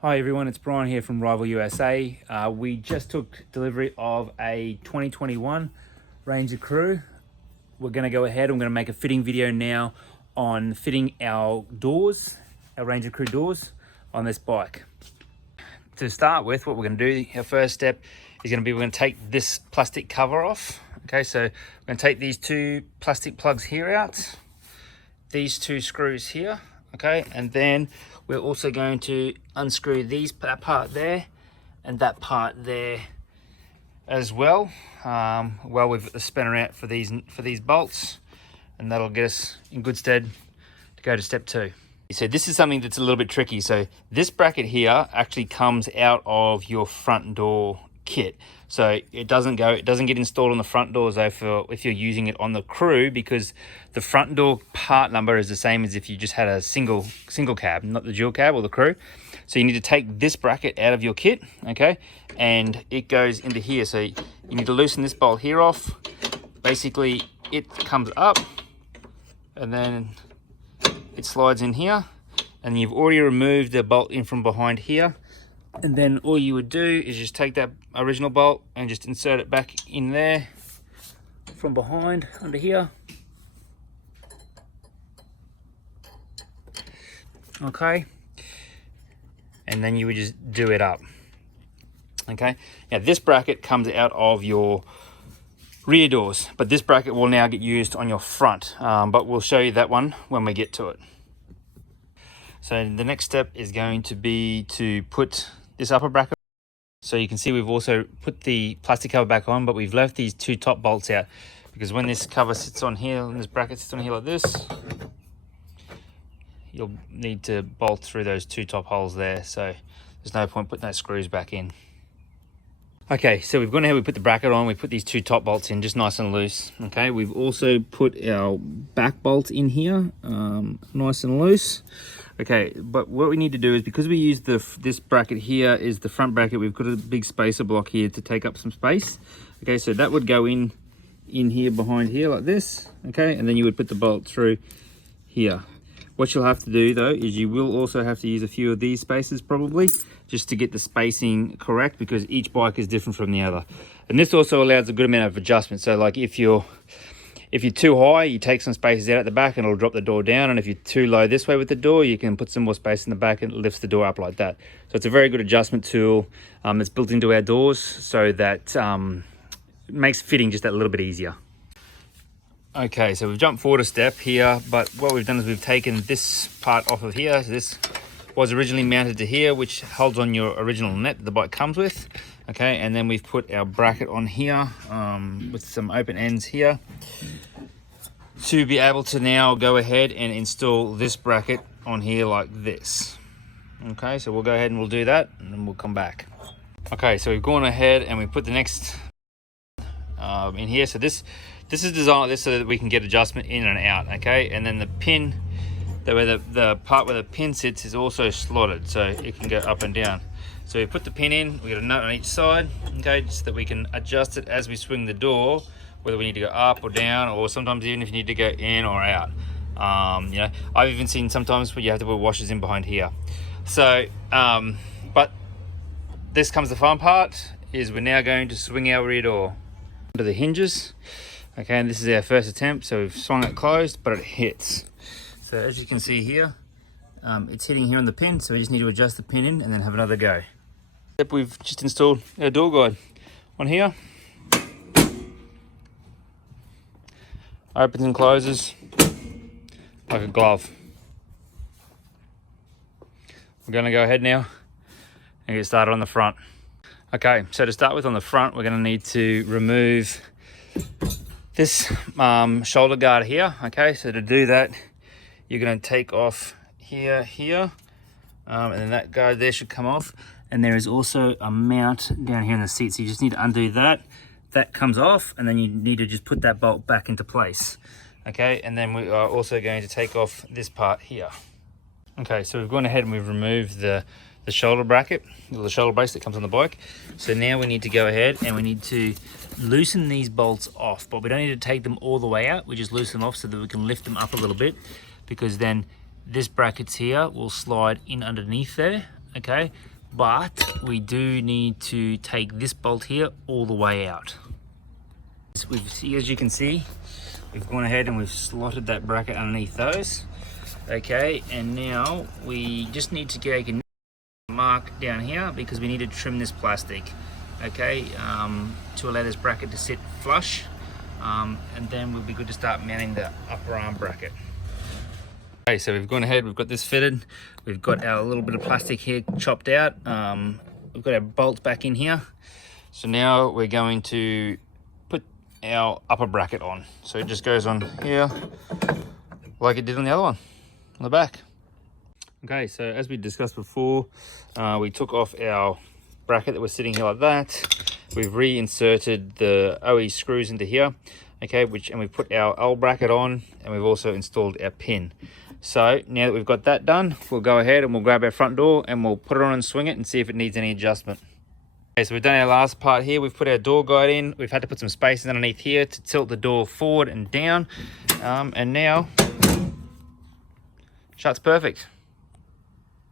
Hi everyone, it's Brian here from Rival USA. We just took delivery of a 2021 Ranger Crew. We're going to go ahead, I'm going to make a fitting video now on fitting our doors, our Ranger Crew doors on this bike. To start with, what we're going to do, our first step is going to be we're going to take this plastic cover off. Okay, so we're going to take these two plastic plugs here out, these two screws here, okay, and then we're also going to unscrew that part there and that part there as well. We've got the spanner out for these bolts, and that'll get us in good stead to go to step 2. So this is something that's a little bit tricky. So this bracket here actually comes out of your front door kit. So it doesn't get installed on the front doors though if you're using it on the Crew, because the front door part number is the same as if you just had a single cab, not the dual cab or the Crew. So you need to take this bracket out of your kit, okay, and it goes into here. So you need to loosen this bolt here off. Basically it comes up and then it slides in here, and you've already removed the bolt in from behind here. And then all you would do is just take that original bolt and just insert it back in there from behind under here. Okay. And then you would just do it up. Okay. Now this bracket comes out of your rear doors, but this bracket will now get used on your front. But we'll show you that one when we get to it. So the next step is going to be to put this upper bracket. So you can see we've also put the plastic cover back on, but we've left these two top bolts out because when this cover sits on here and this bracket sits on here like this, you'll need to bolt through those two top holes there. So there's no point putting those screws back in. Okay, so we've gone ahead, we put the bracket on, we put these two top bolts in just nice and loose. Okay, we've also put our back bolt in here, nice and loose. Okay, but what we need to do is, because we use this bracket here is the front bracket, we've got a big spacer block here to take up some space. Okay, so that would go in here behind here like this. Okay, and then you would put the bolt through here. What you'll have to do though is you will also have to use a few of these spacers probably, just to get the spacing correct, because each bike is different from the other. And this also allows a good amount of adjustment. So like if you're too high, you take some spaces out at the back and it'll drop the door down. And if you're too low this way with the door, you can put some more space in the back and it lifts the door up like that. So it's a very good adjustment tool that's built into our doors, so that it makes fitting just that little bit easier. Okay, so we've jumped forward a step here, but what we've done is we've taken this part off of here. So this was originally mounted to here, which holds on your original net that the bike comes with. Okay, and then we've put our bracket on here with some open ends here to be able to now go ahead and install this bracket on here like this. Okay, so we'll go ahead and we'll do that and then we'll come back. Okay, so we've gone ahead and we put the next in here. So this is designed like this so that we can get adjustment in and out. Okay, and then the pin, the part where the pin sits is also slotted, so it can go up and down. So we put the pin in, we got a nut on each side, okay, so that we can adjust it as we swing the door, whether we need to go up or down, or sometimes even if you need to go in or out. You know, I've even seen sometimes where you have to put washers in behind here. So, but this comes the fun part, is we're now going to swing our rear door to the hinges. Okay, and this is our first attempt, so we've swung it closed, but it hits. So as you can see here, it's hitting here on the pin, so we just need to adjust the pin in and then have another go. We've just installed our door guide on here. Opens and closes like a glove. We're going to go ahead now and get started on the front. Okay, so to start with, on the front, we're going to need to remove this shoulder guard here. Okay, so to do that, you're going to take off here, and then that guard there should come off. And there is also a mount down here in the seat, so you just need to undo that. That comes off, and then you need to just put that bolt back into place. Okay, and then we are also going to take off this part here. Okay, so we've gone ahead and we've removed the shoulder bracket, the shoulder brace that comes on the bike. So now we need to go ahead and we need to loosen these bolts off, but we don't need to take them all the way out. We just loosen them off so that we can lift them up a little bit, because then this brackets here will slide in underneath there. okay? But we do need to take this bolt here all the way out. So as you can see, we've gone ahead and we've slotted that bracket underneath those, okay? And now we just need to make a mark down here because we need to trim this plastic, okay, to allow this bracket to sit flush, and then we'll be good to start mounting the upper arm bracket. Okay, so we've gone ahead, we've got this fitted, we've got our little bit of plastic here chopped out, we've got our bolts back in here. So now we're going to put our upper bracket on. So it just goes on here like it did on the other one, on the back. Okay, so as we discussed before, we took off our bracket that was sitting here like that. We've reinserted the OE screws into here, okay, and we've put our L bracket on, and we've also installed our pin. So now that we've got that done, we'll go ahead and we'll grab our front door and we'll put it on and swing it and see if it needs any adjustment. Okay, so we've done our last part here. We've put our door guide in. We've had to put some spaces underneath here to tilt the door forward and down, and now shuts perfect.